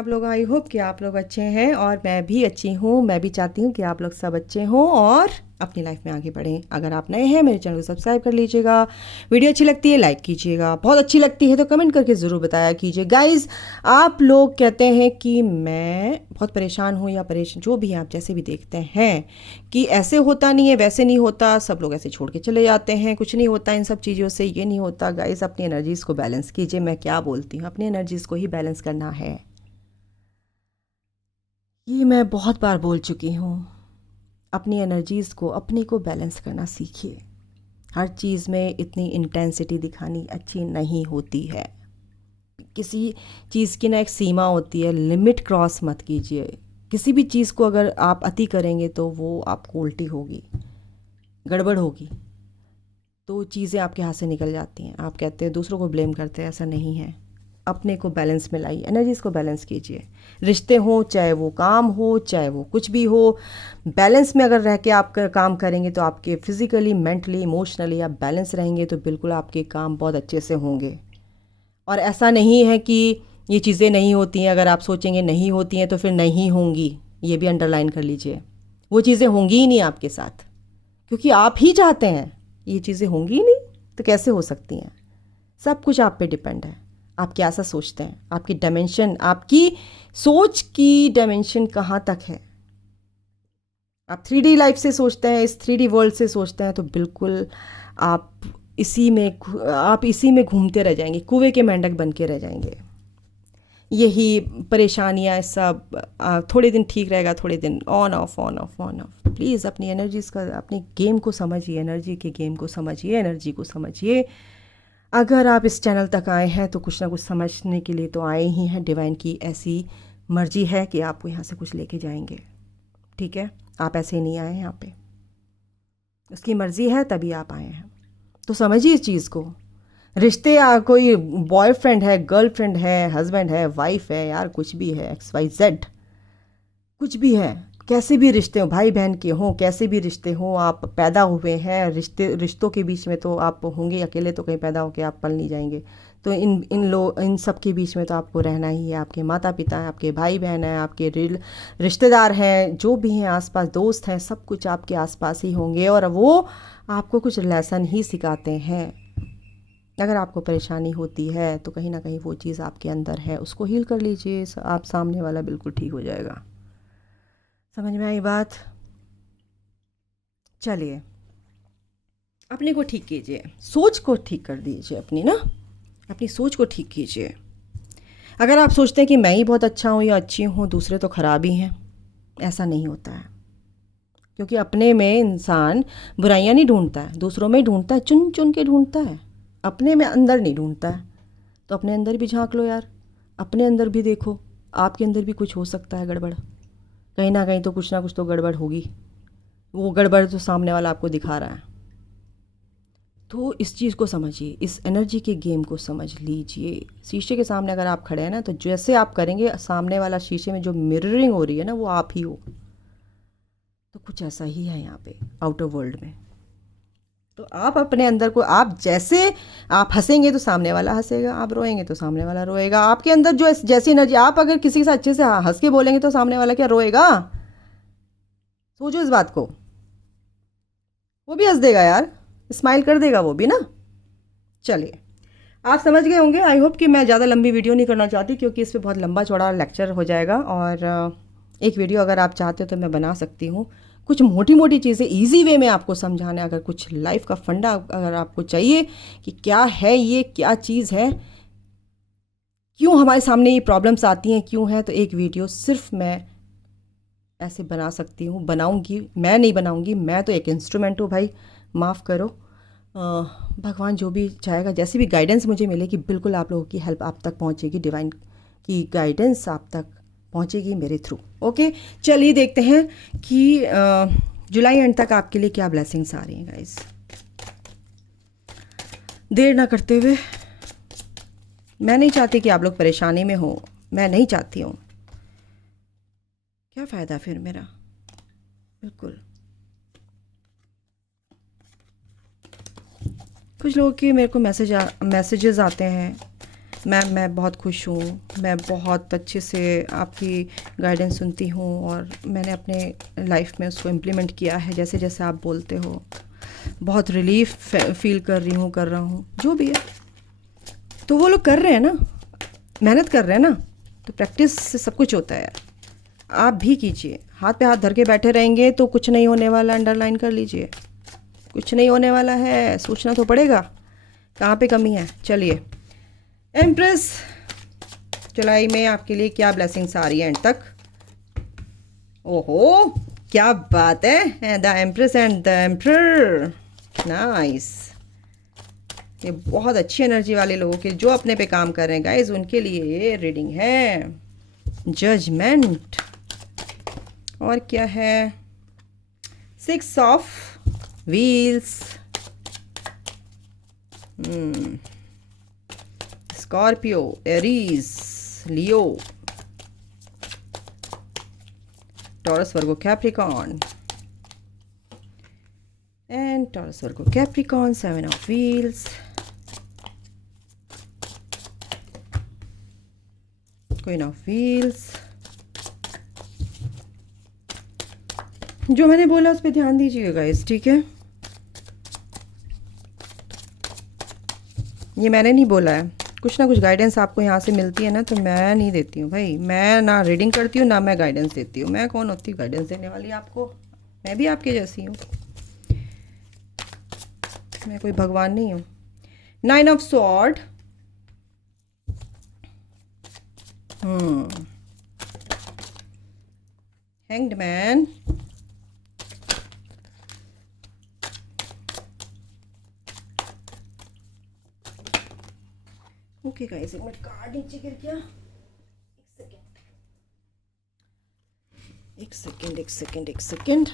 आप लोग? I hope कि आप लोग अच्छे हैं और मैं भी अच्छी हूँ। मैं भी चाहती हूँ कि आप लोग सब अच्छे हों और अपनी लाइफ में आगे बढ़ें। अगर आप नए हैं मेरे चैनल को सब्सक्राइब कर लीजिएगा। वीडियो अच्छी लगती है लाइक कीजिएगा, बहुत अच्छी लगती है तो कमेंट करके ज़रूर बताया कीजिए। गाइज़, आप लोग कहते हैं कि मैं बहुत परेशान हूँ या परेशान, जो भी आप जैसे भी देखते हैं कि ऐसे होता नहीं है, वैसे नहीं होता, सब लोग ऐसे छोड़ के चले जाते हैं, कुछ नहीं होता इन सब चीज़ों से, ये नहीं होता। गाइज़, अपनी एनर्जीज़ को बैलेंस कीजिए। मैं क्या बोलती हूँ, अपनी एनर्जीज़ को ही बैलेंस करना है। ये मैं बहुत बार बोल चुकी हूँ। अपनी एनर्जीज़ को, अपने को बैलेंस करना सीखिए। हर चीज़ में इतनी इंटेंसिटी दिखानी अच्छी नहीं होती है। किसी चीज़ की ना एक सीमा होती है, लिमिट क्रॉस मत कीजिए। किसी भी चीज़ को अगर आप अति करेंगे तो वो आपको उल्टी होगी, गड़बड़ होगी, तो चीज़ें आपके हाथ से निकल जाती हैं। आप कहते हैं दूसरों को ब्लेम करते हैं, ऐसा नहीं है। अपने को बैलेंस में लाइए, एनर्जीज़ को बैलेंस कीजिए। रिश्ते हो, चाहे वो काम हो, चाहे वो कुछ भी हो, बैलेंस में अगर रह के आप काम करेंगे तो आपके फिज़िकली, मेंटली, इमोशनली आप बैलेंस रहेंगे तो बिल्कुल आपके काम बहुत अच्छे से होंगे। और ऐसा नहीं है कि ये चीज़ें नहीं होती हैं। अगर आप सोचेंगे नहीं होती हैं तो फिर नहीं होंगी, ये भी अंडरलाइन कर लीजिए। वो चीज़ें होंगी ही नहीं आपके साथ, क्योंकि आप ही चाहते हैं ये चीज़ें होंगी ही नहीं, तो कैसे हो सकती हैं? सब कुछ आप पे डिपेंड है। आप कैसा सोचते हैं, आपकी डायमेंशन, आपकी सोच की डायमेंशन कहाँ तक है। आप 3D लाइफ से सोचते हैं, इस 3D वर्ल्ड से सोचते हैं तो बिल्कुल आप इसी में घूमते रह जाएंगे, कुएं के मेंढक बन के रह जाएंगे। यही परेशानियाँ सब थोड़े दिन ठीक रहेगा, थोड़े दिन on off on off on off. Please अपनी एनर्जीज़ का, अपनी गेम को समझिए, एनर्जी के गेम को समझिए, एनर्जी को समझिए। अगर आप इस चैनल तक आए हैं तो कुछ ना कुछ समझने के लिए तो आए ही हैं। डिवाइन की ऐसी मर्जी है कि आपको यहाँ से कुछ लेके जाएंगे, ठीक है? आप ऐसे ही नहीं आए हैं यहाँ पे, उसकी मर्जी है तभी आप आए हैं। तो समझिए इस चीज़ को। रिश्ते कोई बॉयफ्रेंड है, गर्लफ्रेंड है, हस्बैंड है, वाइफ है, यार कुछ भी है, XYZ, कुछ भी है, कैसे भी रिश्ते हो, भाई बहन के हों, कैसे भी रिश्ते हों, आप पैदा हुए हैं, रिश्तों के बीच में तो आप होंगे अकेले, तो कहीं पैदा होके आप पल नहीं जाएंगे। तो इन सब के बीच में तो आपको रहना ही है। आपके माता पिता हैं, आपके भाई बहन हैं, आपके रिश्तेदार हैं, जो भी हैं आसपास, दोस्त हैं, सब कुछ आपके आसपास ही होंगे और वो आपको कुछ लेसन ही सिखाते हैं। अगर आपको परेशानी होती है तो कहीं ना कहीं वो चीज़ आपके अंदर है, उसको हील कर लीजिए, आप सामने वाला बिल्कुल ठीक हो जाएगा। समझ में आई बात? चलिए, अपने को ठीक कीजिए, सोच को ठीक कर दीजिए, अपनी सोच को ठीक कीजिए। अगर आप सोचते हैं कि मैं ही बहुत अच्छा हूँ या अच्छी हूँ, दूसरे तो ख़राब ही हैं, ऐसा नहीं होता है। क्योंकि अपने में इंसान बुराइयाँ नहीं ढूंढता है, दूसरों में ढूंढता है, चुन चुन के ढूंढता है, अपने में अंदर नहीं ढूंढता है। तो अपने अंदर भी झांक लो यार, अपने अंदर भी देखो, आपके अंदर भी कुछ हो सकता है गड़बड़, कहीं ना कहीं तो कुछ ना कुछ तो गड़बड़ होगी। वो गड़बड़ तो सामने वाला आपको दिखा रहा है। तो इस चीज़ को समझिए, इस एनर्जी के गेम को समझ लीजिए। शीशे के सामने अगर आप खड़े हैं ना, तो जैसे आप करेंगे, सामने वाला शीशे में जो मिररिंग हो रही है ना, वो आप ही हो। तो कुछ ऐसा ही है यहाँ पे आउटर वर्ल्ड में। तो आप अपने अंदर को, आप जैसे आप हंसेंगे तो सामने वाला हंसेगा, आप रोएंगे तो सामने वाला रोएगा। आपके अंदर जो जैसी एनर्जी, आप अगर किसी के साथ अच्छे से हंस के बोलेंगे तो सामने वाला क्या रोएगा? सोचो इस बात को, वो भी हंस देगा यार, स्माइल कर देगा वो भी ना। चलिए, आप समझ गए होंगे। आई होप कि मैं ज़्यादा लंबी वीडियो नहीं करना चाहती, क्योंकि इस पर बहुत लंबा चौड़ा लेक्चर हो जाएगा। और एक वीडियो अगर आप चाहते हो तो मैं बना सकती हूँ। कुछ मोटी मोटी चीज़ें इजी वे में आपको समझाना है। अगर कुछ लाइफ का फंडा अगर आपको चाहिए कि क्या है ये, क्या चीज़ है, क्यों हमारे सामने ये प्रॉब्लम्स आती हैं, क्यों है, तो एक वीडियो सिर्फ मैं ऐसे बना सकती हूँ, बनाऊँगी। मैं नहीं बनाऊँगी, मैं तो एक इंस्ट्रूमेंट हूँ भाई, माफ़ करो। भगवान जो भी चाहेगा, जैसी भी गाइडेंस मुझे मिलेगी, बिल्कुल आप लोगों की हेल्प आप तक पहुँचेगी, डिवाइन की गाइडेंस आप तक पहुँचेगी मेरे थ्रू। ओके, चलिए देखते हैं कि जुलाई एंड तक आपके लिए क्या ब्लेसिंग्स आ रही हैं गाइस। देर ना करते हुए, मैं नहीं चाहती कि आप लोग परेशानी में हो, मैं नहीं चाहती हूँ। क्या फ़ायदा फिर मेरा, बिल्कुल। कुछ लोगों के मेरे को मैसेजेस आते हैं मैं बहुत खुश हूँ, मैं बहुत अच्छे से आपकी गाइडेंस सुनती हूँ और मैंने अपने लाइफ में उसको इम्प्लीमेंट किया है जैसे जैसे आप बोलते हो। बहुत रिलीफ फील कर रहा हूँ, जो भी है। तो वो लोग कर रहे हैं ना, मेहनत कर रहे हैं ना, तो प्रैक्टिस से सब कुछ होता है। आप भी कीजिए, हाथ पे हाथ धर के बैठे रहेंगे तो कुछ नहीं होने वाला। अंडरलाइन कर लीजिए, कुछ नहीं होने वाला है, सोचना तो पड़ेगा कहाँ पे कमी है। चलिए एम्प्रेस, जुलाई में आपके लिए क्या ब्लेसिंग्स आ रही है एंड तक। ओहो, क्या बात है, the empress and the emperor, nice. ये बहुत अच्छी एनर्जी वाले लोगों के जो अपने पे काम कर रहे हैं गाइज, उनके लिए ये रीडिंग है। जजमेंट, और क्या है, 6 of wheels, Scorpio, Aries, Leo, taurus, Virgo, Capricorn and taurus, Virgo, Capricorn, 7 of wheels, queen of wheels. जो मैंने बोला उस पर ध्यान दीजिएगा गाइस, ठीक है। ये मैंने नहीं बोला है, कुछ ना कुछ गाइडेंस आपको यहाँ से मिलती है ना, तो मैं नहीं देती हूँ भाई। मैं ना रीडिंग करती हूँ ना मैं गाइडेंस देती हूँ। मैं कौन होती हूँ गाइडेंस देने वाली आपको? मैं भी आपके जैसी हूँ, मैं कोई भगवान नहीं हूँ। 9 of sword, hanged man, okay guys, एक मिनट, कार्ड नीचे गिर गया, एक सेकेंड।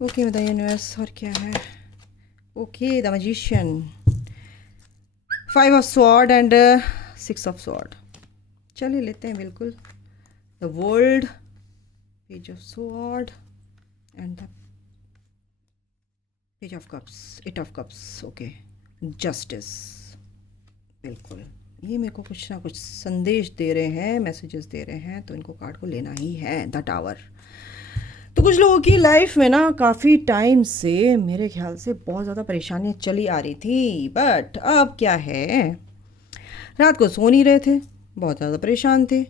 ओके द यूनिवर्स, और क्या है, okay the magician, 5 of sword and 6 of sword. चलिए लेते हैं, बिल्कुल। The world, page of sword and the page of cups, 8 of cups, okay. Justice, बिल्कुल, ये मेरे को कुछ ना कुछ संदेश दे रहे हैं, मैसेजेस दे रहे हैं, तो इनको कार्ड को लेना ही है। द टावर, तो कुछ लोगों की लाइफ में ना काफ़ी टाइम से मेरे ख्याल से बहुत ज़्यादा परेशानियाँ चली आ रही थी, बट अब क्या है, रात को सो नहीं रहे थे, बहुत ज़्यादा परेशान थे।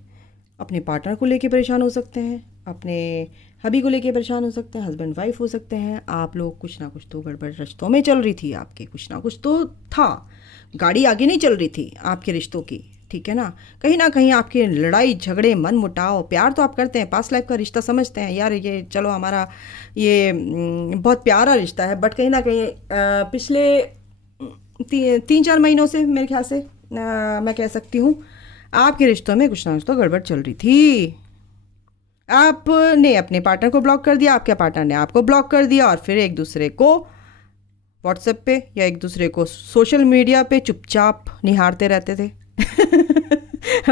अपने पार्टनर को लेके परेशान हो सकते हैं, अपने हबी को लेके परेशान हो सकते हैं, हस्बैंड वाइफ हो सकते हैं। आप लोग कुछ ना कुछ तो गड़बड़ रिश्तों में चल रही थी आपके, कुछ ना कुछ तो था, गाड़ी आगे नहीं चल रही थी आपके रिश्तों की, ठीक है ना। कहीं आपके लड़ाई झगड़े मन मुटाव, प्यार तो आप करते हैं, पास्ट लाइफ का रिश्ता समझते हैं यार, ये चलो हमारा ये बहुत प्यारा रिश्ता है, बट कहीं ना कहीं पिछले 3-4 महीनों से मेरे ख्याल से मैं कह सकती हूँ आपके रिश्तों में कुछ ना कुछ तो गड़बड़ चल रही थी। आपने अपने पार्टनर को ब्लॉक कर दिया, आपके पार्टनर ने आपको ब्लॉक कर दिया, और फिर एक दूसरे को व्हाट्सएप पे या एक दूसरे को सोशल मीडिया पे चुपचाप निहारते रहते थे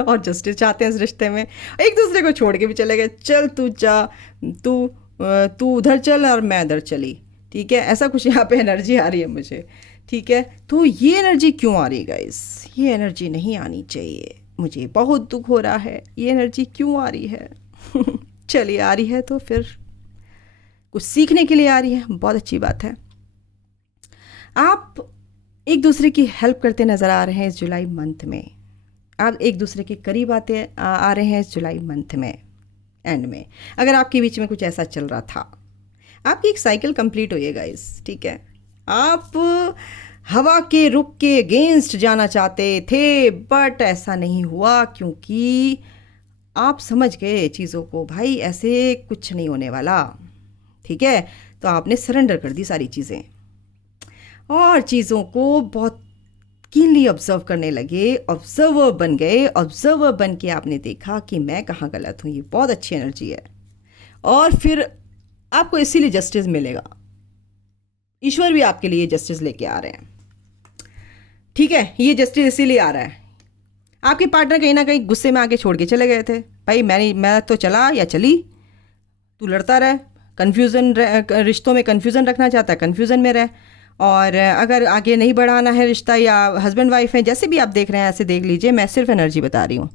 और जस्टिस चाहते हैं इस रिश्ते में, एक दूसरे को छोड़ के भी चले गए, चल तू जा, तू उधर चल और मैं इधर चली, ठीक है। ऐसा कुछ यहाँ पे एनर्जी आ रही है मुझे, ठीक है। तो ये एनर्जी क्यों आ रही है गाइस? ये एनर्जी नहीं आनी चाहिए, मुझे बहुत दुख हो रहा है। ये एनर्जी क्यों आ रही है? चलिए, आ रही है तो फिर कुछ सीखने के लिए आ रही है, बहुत अच्छी बात है। आप एक दूसरे की हेल्प करते नज़र आ रहे हैं इस जुलाई मंथ में, आप एक दूसरे के करीब आ रहे हैं इस जुलाई मंथ में एंड में। अगर आपके बीच में कुछ ऐसा चल रहा था, आपकी एक साइकिल कंप्लीट हुई है गाइस, ठीक है। आप हवा के रुख के अगेंस्ट जाना चाहते थे, बट ऐसा नहीं हुआ, क्योंकि आप समझ गए चीज़ों को, भाई ऐसे कुछ नहीं होने वाला, ठीक है। तो आपने सरेंडर कर दी सारी चीज़ें और चीज़ों को बहुत कीनली ऑब्जर्व करने लगे, ऑब्जर्वर बन गए। ऑब्जर्वर बन के आपने देखा कि मैं कहाँ गलत हूँ, ये बहुत अच्छी एनर्जी है। और फिर आपको इसीलिए जस्टिस मिलेगा, ईश्वर भी आपके लिए जस्टिस लेके आ रहे हैं, ठीक है। ये जस्टिस इसीलिए आ रहा है, आपके पार्टनर कहीं ना कहीं गुस्से में आके छोड़ के चले गए थे, भाई मैं तो चला या चली, तू लड़ता रहे, कन्फ्यूज़न, रिश्तों में कन्फ्यूज़न रखना चाहता है, कन्फ्यूज़न में रहे। और अगर आगे नहीं बढ़ाना है रिश्ता या हस्बैंड वाइफ हैं, जैसे भी आप देख रहे हैं ऐसे देख लीजिए, मैं सिर्फ एनर्जी बता रही हूँ।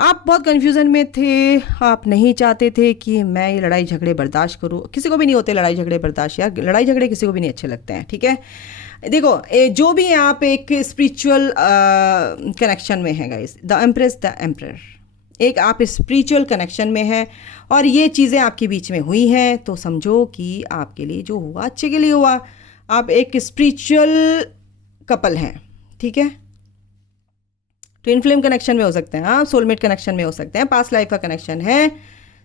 आप बहुत कन्फ्यूज़न में थे, आप नहीं चाहते थे कि मैं ये लड़ाई झगड़े बर्दाश्त करूँ। किसी को भी नहीं होते लड़ाई झगड़े बर्दाश्त यार, लड़ाई झगड़े किसी को भी नहीं अच्छे लगते हैं, ठीक है। देखो जो भी आप एक स्पिरिचुअल कनेक्शन में हैं guys, the empress the emperor, एक आप स्पिरिचुअल कनेक्शन में हैं और ये चीज़ें आपके बीच में हुई हैं, तो समझो कि आपके लिए जो हुआ अच्छे के लिए हुआ। आप एक स्पिरिचुअल कपल हैं, ठीक है। ट्विन फ्लेम कनेक्शन में हो सकते हैं आप, सोलमेट कनेक्शन में हो सकते हैं, पास्ट लाइफ का कनेक्शन है,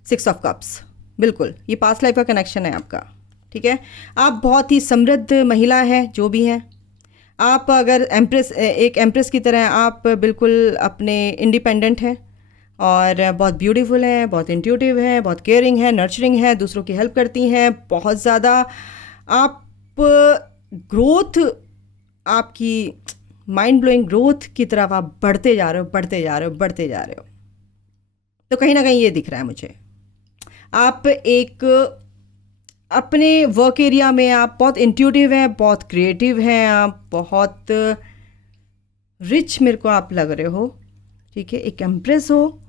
6 ऑफ कप्स, बिल्कुल ये पास्ट लाइफ का कनेक्शन है आपका, ठीक है। आप बहुत ही समृद्ध महिला हैं जो भी हैं आप, अगर एम्प्रेस, एक एम्प्रेस की तरह आप बिल्कुल अपने इंडिपेंडेंट हैं और बहुत ब्यूटीफुल हैं, बहुत इंट्यूटिव हैं, बहुत केयरिंग है, नर्चरिंग है, दूसरों की हेल्प करती हैं बहुत ज़्यादा। आप ग्रोथ, आपकी माइंड ब्लोइंग ग्रोथ की तरफ आप बढ़ते जा रहे हो, बढ़ते जा रहे हो, बढ़ते जा रहे हो। तो कहीं ना कहीं ये दिख रहा है मुझे, आप एक अपने वर्क एरिया में आप बहुत इंट्यूटिव हैं, बहुत क्रिएटिव हैं, आप बहुत रिच मेरे को आप लग रहे हो, ठीक है। एक एम्प्रेस हो,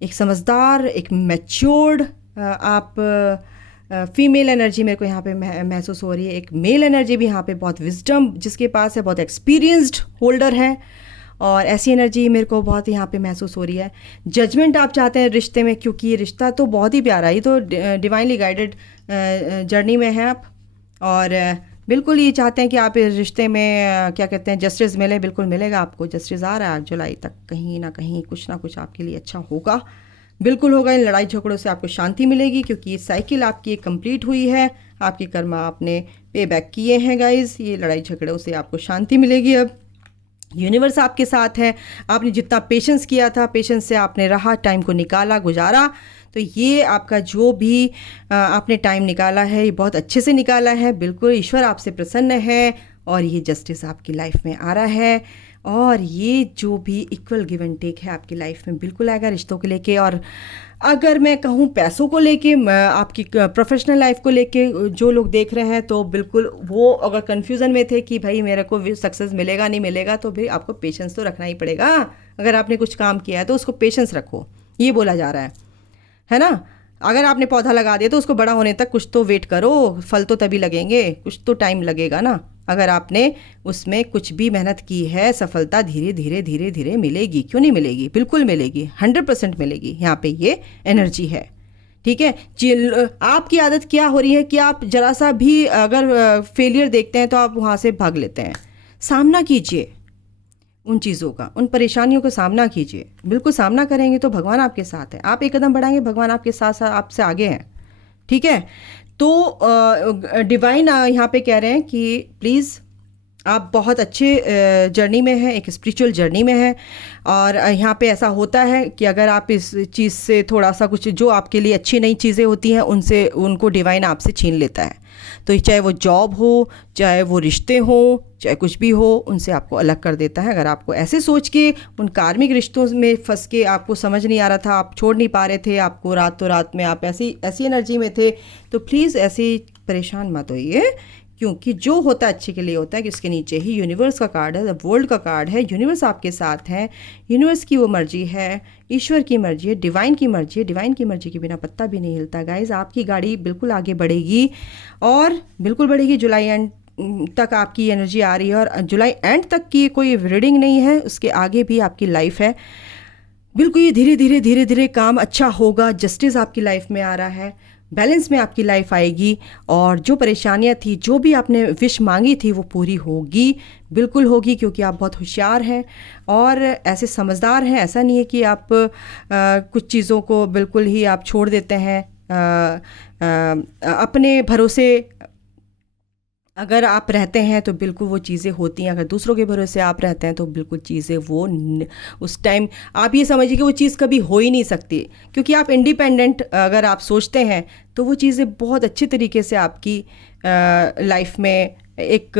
एक समझदार, एक मैच्योर्ड, आप फीमेल एनर्जी मेरे को यहाँ पे महसूस हो रही है। एक मेल एनर्जी भी यहाँ पे बहुत विजडम जिसके पास है, बहुत एक्सपीरियंस्ड होल्डर है, और ऐसी एनर्जी मेरे को बहुत यहाँ पे महसूस हो रही है। जजमेंट आप चाहते हैं रिश्ते में, क्योंकि ये रिश्ता तो बहुत ही प्यारा है, ये तो डिवाइनली गाइडेड जर्नी में है आप, और बिल्कुल ये चाहते हैं कि आप इस रिश्ते में क्या कहते हैं जस्टिस मिले, बिल्कुल मिलेगा आपको जस्टिस। आ रहा है जुलाई तक, कहीं ना कहीं कुछ ना कुछ आपके लिए अच्छा होगा, बिल्कुल होगा। इन लड़ाई झगड़ों से आपको शांति मिलेगी, क्योंकि ये साइकिल आपकी एक कंप्लीट हुई है, आपकी कर्मा आपने पे बैक किए हैं गाइज। ये लड़ाई झगड़ों से आपको शांति मिलेगी। अब यूनिवर्स आपके साथ है, आपने जितना पेशेंस किया था, पेशेंस से आपने रहा, टाइम को निकाला, गुजारा, तो ये आपका जो भी आपने टाइम निकाला है ये बहुत अच्छे से निकाला है, बिल्कुल ईश्वर आपसे प्रसन्न है, और ये जस्टिस आपकी लाइफ में आ रहा है, और ये जो भी इक्वल गिव एंड टेक है आपकी लाइफ में बिल्कुल आएगा रिश्तों को लेके। और अगर मैं कहूँ पैसों को लेके, आपकी प्रोफेशनल लाइफ को लेके जो लोग देख रहे हैं, तो बिल्कुल वो अगर कन्फ्यूज़न में थे कि भाई मेरे को सक्सेस मिलेगा नहीं मिलेगा, तो फिर आपको पेशेंस तो रखना ही पड़ेगा। अगर आपने कुछ काम किया है तो उसको पेशेंस रखो, ये बोला जा रहा है ना। अगर आपने पौधा लगा दिया तो उसको बड़ा होने तक कुछ तो वेट करो, फल तो तभी लगेंगे, कुछ तो टाइम लगेगा ना। अगर आपने उसमें कुछ भी मेहनत की है, सफलता धीरे धीरे धीरे धीरे मिलेगी, क्यों नहीं मिलेगी, बिल्कुल मिलेगी, 100% मिलेगी। यहाँ पे ये एनर्जी है, ठीक है। आपकी आदत क्या हो रही है कि आप जरा सा भी अगर फेलियर देखते हैं तो आप वहाँ से भाग लेते हैं। सामना कीजिए उन चीज़ों का, उन परेशानियों का सामना कीजिए, बिल्कुल सामना करेंगे तो भगवान आपके साथ है। आप एक कदम बढ़ाएंगे, भगवान आपके साथ साथ आपसे आगे हैं, ठीक है। तो डिवाइन यहाँ पे कह रहे हैं कि प्लीज़ आप बहुत अच्छे जर्नी में हैं, एक स्पिरिचुअल जर्नी में हैं, और यहाँ पे ऐसा होता है कि अगर आप इस चीज़ से थोड़ा सा कुछ जो आपके लिए अच्छी नई चीज़ें होती हैं उनसे उनको डिवाइन आपसे छीन लेता है। तो चाहे वो जॉब हो, चाहे वो रिश्ते हो, चाहे कुछ भी हो, उनसे आपको अलग कर देता है। अगर आपको ऐसे सोच के उन कार्मिक रिश्तों में फंस के आपको समझ नहीं आ रहा था, आप छोड़ नहीं पा रहे थे, आपको रात में आप ऐसी एनर्जी में थे, तो प्लीज़ ऐसे परेशान मत होइए, क्योंकि जो होता है अच्छे के लिए होता है। कि इसके नीचे ही यूनिवर्स का कार्ड है, वर्ल्ड का कार्ड है, यूनिवर्स आपके साथ है, यूनिवर्स की वो मर्जी है, ईश्वर की मर्जी है, डिवाइन की मर्जी है। डिवाइन की मर्जी के बिना पत्ता भी नहीं हिलता गाइज। आपकी गाड़ी बिल्कुल आगे बढ़ेगी, और बिल्कुल बढ़ेगी। जुलाई एंड तक आपकी एनर्जी आ रही है, और जुलाई एंड तक की कोई रीडिंग नहीं है, उसके आगे भी आपकी लाइफ है। बिल्कुल ये धीरे धीरे धीरे धीरे काम अच्छा होगा, जस्टिस आपकी लाइफ में आ रहा है, बैलेंस में आपकी लाइफ आएगी, और जो परेशानियां थी, जो भी आपने विश मांगी थी, वो पूरी होगी, बिल्कुल होगी, क्योंकि आप बहुत होशियार हैं और ऐसे समझदार हैं। ऐसा नहीं है कि आप कुछ चीज़ों को बिल्कुल ही आप छोड़ देते हैं। अपने भरोसे अगर आप रहते हैं तो बिल्कुल वो चीज़ें होती हैं। अगर दूसरों के भरोसे आप रहते हैं तो बिल्कुल चीज़ें वो उस टाइम आप ये समझिए कि वो चीज़ कभी हो ही नहीं सकती, क्योंकि आप इंडिपेंडेंट अगर आप सोचते हैं तो वो चीज़ें बहुत अच्छी तरीके से आपकी लाइफ में एक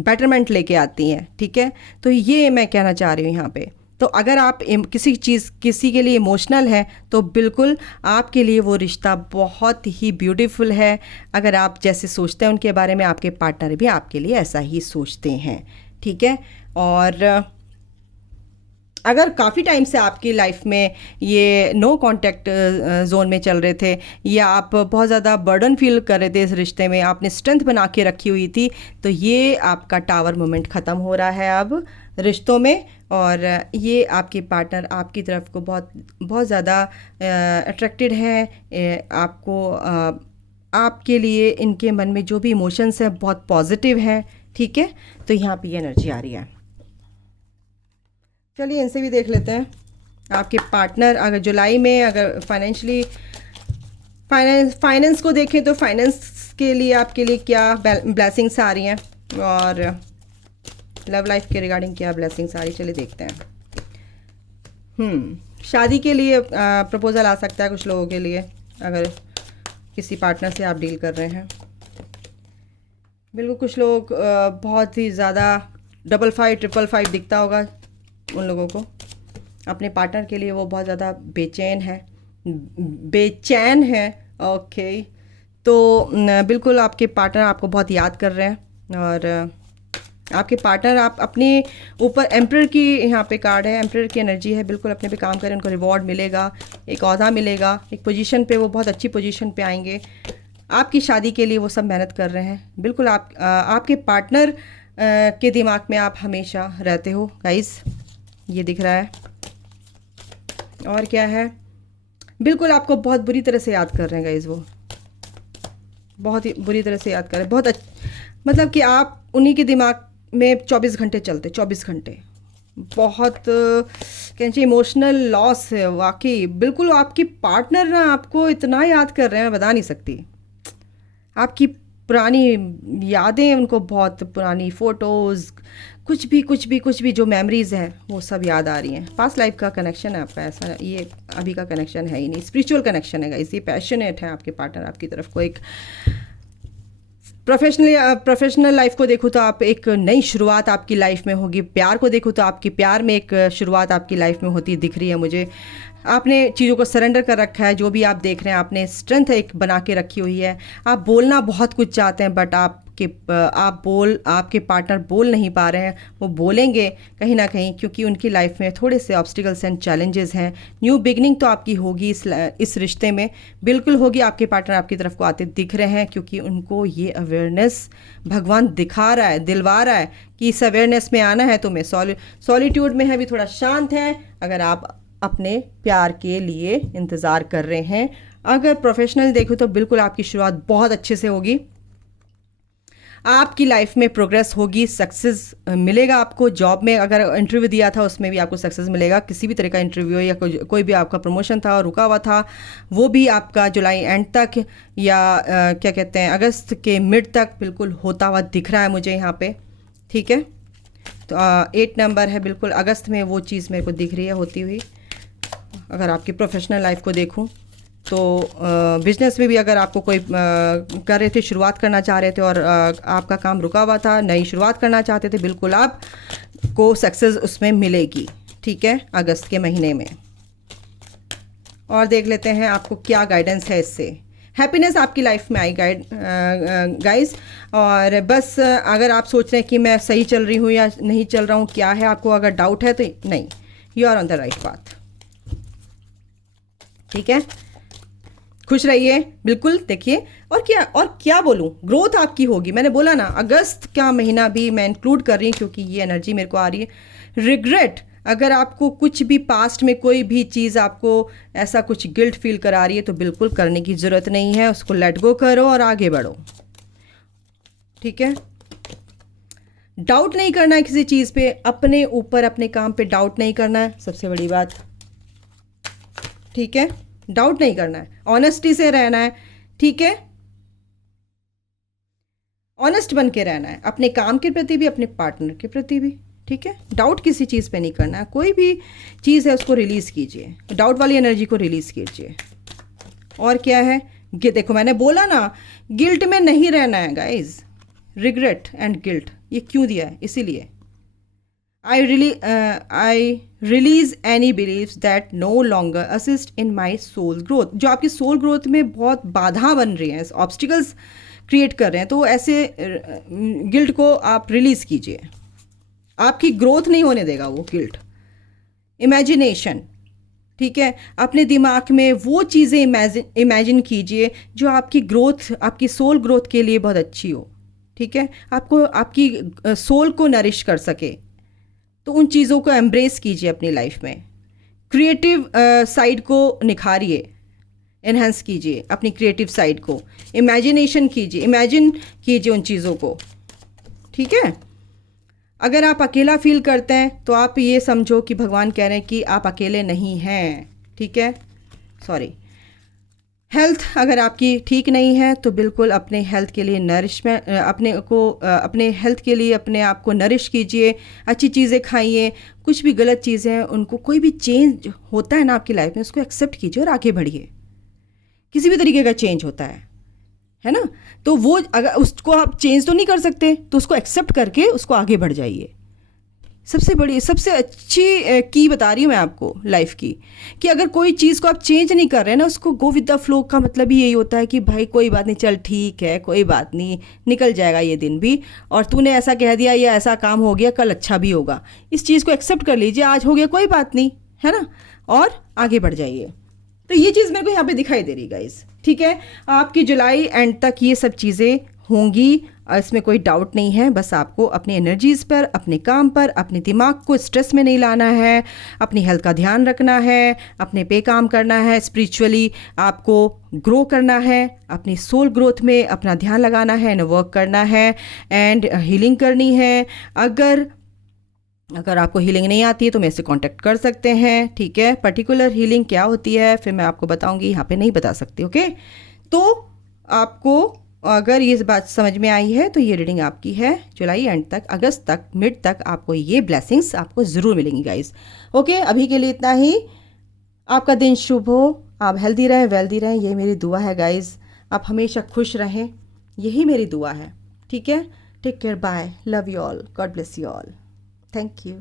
बेटरमेंट लेके आती हैं, ठीक है। तो ये मैं कहना चाह रही हूँ यहाँ पे। तो अगर आप किसी के लिए इमोशनल हैं तो बिल्कुल आपके लिए वो रिश्ता बहुत ही ब्यूटीफुल है। अगर आप जैसे सोचते हैं उनके बारे में, आपके पार्टनर भी आपके लिए ऐसा ही सोचते हैं, ठीक है। और अगर काफ़ी टाइम से आपकी लाइफ में ये नो कांटेक्ट जोन में चल रहे थे, या आप बहुत ज़्यादा बर्डन फील कर रहे थे इस रिश्ते में, आपने स्ट्रेंथ बना के रखी हुई थी, तो ये आपका टावर मोमेंट ख़त्म हो रहा है अब रिश्तों में। और ये आपके पार्टनर आपकी तरफ को बहुत बहुत ज़्यादा अट्रैक्टेड है। आपके लिए इनके मन में जो भी इमोशंस हैं बहुत पॉजिटिव हैं, ठीक है। तो यहाँ पे ये एनर्जी आ रही है। चलिए इनसे भी देख लेते हैं। आपके पार्टनर अगर जुलाई में अगर फाइनेंस को देखें तो फाइनेंस के लिए आपके लिए क्या ब्लेसिंग्स आ रही हैं, और लव लाइफ के रिगार्डिंग क्या ब्लेसिंग्स आ रही, चलिए देखते हैं। शादी के लिए प्रपोजल आ सकता है कुछ लोगों के लिए, अगर किसी पार्टनर से आप डील कर रहे हैं। बिल्कुल कुछ लोग बहुत ही ज़्यादा 55 555 दिखता होगा उन लोगों को। अपने पार्टनर के लिए वो बहुत ज़्यादा बेचैन है। ओके, तो बिल्कुल आपके पार्टनर आपको बहुत याद कर रहे हैं, और आपके पार्टनर आप अपने ऊपर एम्परर की यहाँ पे कार्ड है, एम्परर की एनर्जी है। बिल्कुल अपने पे काम करें, उनको रिवॉर्ड मिलेगा, एक ओहदा मिलेगा, एक पोजीशन पे वो बहुत अच्छी पोजीशन पे आएंगे। आपकी शादी के लिए वो सब मेहनत कर रहे हैं। बिल्कुल आपके पार्टनर के दिमाग में आप हमेशा रहते हो गाइस, ये दिख रहा है। और क्या है, बिल्कुल आपको बहुत बुरी तरह से याद कर रहे हैं गाइस, वो बहुत ही बुरी तरह से याद कर रहे हैं। मतलब कि आप उन्हीं के दिमाग में 24 घंटे चलते, 24 घंटे। बहुत कह चाहिए इमोशनल लॉस है वाकई। बिल्कुल आपकी पार्टनर ना आपको इतना याद कर रहे हैं, मैं बता नहीं सकती। आपकी पुरानी यादें, उनको बहुत पुरानी फ़ोटोज़, कुछ भी जो मेमोरीज़ हैं वो सब याद आ रही हैं। पास्ट लाइफ का कनेक्शन है आपका, ऐसा ये अभी का कनेक्शन है ही नहीं, स्पिरिचुअल कनेक्शन है गाइस। ये पैशनेट है आपके पार्टनर आपकी तरफ को। एक प्रोफेशनल लाइफ को देखो तो आप एक नई शुरुआत आपकी लाइफ में होगी। प्यार को देखो तो आपकी प्यार में एक शुरुआत आपकी लाइफ में होती दिख रही है मुझे। आपने चीज़ों को सरेंडर कर रखा है, जो भी आप देख रहे हैं आपने स्ट्रेंथ एक बना के रखी हुई है। आप बोलना बहुत कुछ चाहते हैं, बट आपके पार्टनर बोल नहीं पा रहे हैं। वो बोलेंगे कहीं ना कहीं, क्योंकि उनकी लाइफ में थोड़े से ऑब्स्टिकल्स एंड चैलेंजेस हैं। न्यू बिगनिंग तो आपकी होगी इस रिश्ते में, बिल्कुल होगी। आपके पार्टनर आपकी तरफ को आते दिख रहे हैं, क्योंकि उनको ये अवेयरनेस भगवान दिखा रहा है, दिलवा रहा है कि इस अवेयरनेस में आना है तुम्हें। सॉलिट्यूड में है, भी थोड़ा शांत है। अगर आप अपने प्यार के लिए इंतज़ार कर रहे हैं, अगर प्रोफेशनल देखो तो बिल्कुल आपकी शुरुआत बहुत अच्छे से होगी। आपकी लाइफ में प्रोग्रेस होगी, सक्सेस मिलेगा आपको। जॉब में अगर इंटरव्यू दिया था उसमें भी आपको सक्सेस मिलेगा। किसी भी तरह का इंटरव्यू या कोई भी आपका प्रमोशन था और रुका हुआ था, वो भी आपका जुलाई एंड तक या क्या कहते हैं अगस्त के मिड तक बिल्कुल होता हुआ दिख रहा है मुझे यहाँ पे, ठीक है। तो 8 नंबर है, बिल्कुल अगस्त में वो चीज़ मेरे को दिख रही है होती हुई। अगर आपकी प्रोफेशनल लाइफ को देखूं तो बिजनेस में भी अगर आपको कोई कर रहे थे, शुरुआत करना चाह रहे थे और आपका काम रुका हुआ था, नई शुरुआत करना चाहते थे, बिल्कुल आपको सक्सेस उसमें मिलेगी, ठीक है, अगस्त के महीने में। और देख लेते हैं आपको क्या गाइडेंस है इससे। हैप्पीनेस आपकी लाइफ में आई गाइस। और बस अगर आप सोच रहे हैं कि मैं सही चल रही हूँ या नहीं चल रहा हूँ, क्या है, आपको अगर डाउट है तो नहीं, you are on the right path, ठीक है। खुश रहिए, बिल्कुल देखिए। और क्या बोलूँ, ग्रोथ आपकी होगी। मैंने बोला ना, अगस्त का महीना भी मैं इंक्लूड कर रही हूँ क्योंकि ये एनर्जी मेरे को आ रही है। रिग्रेट, अगर आपको कुछ भी पास्ट में कोई भी चीज़ आपको ऐसा कुछ गिल्ट फील करा रही है तो बिल्कुल करने की ज़रूरत नहीं है, उसको लेट गो करो और आगे बढ़ो, ठीक है। डाउट नहीं करना है किसी चीज़ पे, अपने ऊपर अपने काम पे डाउट नहीं करना है, सबसे बड़ी बात, ठीक है। डाउट नहीं करना है, ऑनेस्टी से रहना है, ठीक है। ऑनेस्ट बन के रहना है, अपने काम के प्रति भी, अपने पार्टनर के प्रति भी, ठीक है। डाउट किसी चीज़ पे नहीं करना है। कोई भी चीज़ है उसको रिलीज़ कीजिए, डाउट वाली एनर्जी को रिलीज़ कीजिए। और क्या है, देखो मैंने बोला ना, गिल्ट में नहीं रहना है गाइज। रिग्रेट एंड गिल्ट ये क्यों दिया है, इसीलिए I release any beliefs that no longer assist in my soul growth. जो आपकी सोल ग्रोथ में बहुत बाधा बन रही हैं, ऑब्स्टिकल्स क्रिएट कर रहे हैं, तो ऐसे गिल्ट को आप रिलीज़ कीजिए. आपकी ग्रोथ नहीं होने देगा वो गिल्ट. इमेजिनेशन, ठीक है, अपने दिमाग में वो चीज़ें इमेजिन कीजिए जो आपकी ग्रोथ, आपकी सोल ग्रोथ के लिए बहुत अच्छी हो. ठीक है, आपको आपकी सोल को नरिश कर सके, तो उन चीज़ों को एम्ब्रेस कीजिए अपनी लाइफ में. क्रिएटिव साइड को निखारिए, एनहांस कीजिए अपनी क्रिएटिव साइड को. इमेजिनेशन कीजिए, इमेजिन कीजिए उन चीज़ों को. ठीक है, अगर आप अकेला फील करते हैं तो आप ये समझो कि भगवान कह रहे हैं कि आप अकेले नहीं हैं. ठीक है, सॉरी. हेल्थ अगर आपकी ठीक नहीं है तो बिल्कुल अपने हेल्थ के लिए नरिशमेंट, अपने हेल्थ के लिए अपने आप को नरिश कीजिए. अच्छी चीज़ें खाइए. कुछ भी गलत चीज़ें हैं उनको, कोई भी चेंज होता है ना आपकी लाइफ में, उसको एक्सेप्ट कीजिए और आगे बढ़िए. किसी भी तरीके का चेंज होता है ना, तो वो अगर उसको आप चेंज तो नहीं कर सकते, तो उसको एक्सेप्ट करके उसको आगे बढ़ जाइए. सबसे अच्छी की बता रही हूँ मैं आपको लाइफ की, कि अगर कोई चीज़ को आप चेंज नहीं कर रहे हैं ना, उसको गो विद द फ्लो का मतलब ही यही होता है कि भाई कोई बात नहीं, चल ठीक है, कोई बात नहीं, निकल जाएगा ये दिन भी, और तूने ऐसा कह दिया या ऐसा काम हो गया, कल अच्छा भी होगा. इस चीज़ को एक्सेप्ट कर लीजिए, आज हो गया कोई बात नहीं, है ना, और आगे बढ़ जाइए. तो ये चीज़ मेरे को यहाँ पे दिखाई दे रही गाइस. ठीक है, आपकी जुलाई एंड तक ये सब चीज़ें होंगी, इसमें कोई डाउट नहीं है. बस आपको अपनी एनर्जीज़ पर, अपने काम पर, अपने दिमाग को स्ट्रेस में नहीं लाना है, अपनी हेल्थ का ध्यान रखना है, अपने पे काम करना है, स्पिरिचुअली आपको ग्रो करना है, अपनी सोल ग्रोथ में अपना ध्यान लगाना है, एंड वर्क करना है, एंड हीलिंग करनी है. अगर आपको हीलिंग नहीं आती है तो मेरे से कांटेक्ट कर सकते हैं. ठीक है, पर्टिकुलर हीलिंग क्या होती है फिर मैं आपको बताऊंगी, यहाँ पे नहीं बता सकती. ओके, तो आपको अगर ये बात समझ में आई है तो ये रीडिंग आपकी है जुलाई एंड तक, अगस्त तक, मिड तक आपको ये ब्लेसिंग्स आपको ज़रूर मिलेंगी गाइस. ओके, अभी के लिए इतना ही. आपका दिन शुभ हो, आप हेल्दी रहें, वेल्दी रहें, ये मेरी दुआ है गाइस. आप हमेशा खुश रहें, यही मेरी दुआ है. ठीक है, take care, bye, love you all, God bless you all, thank you.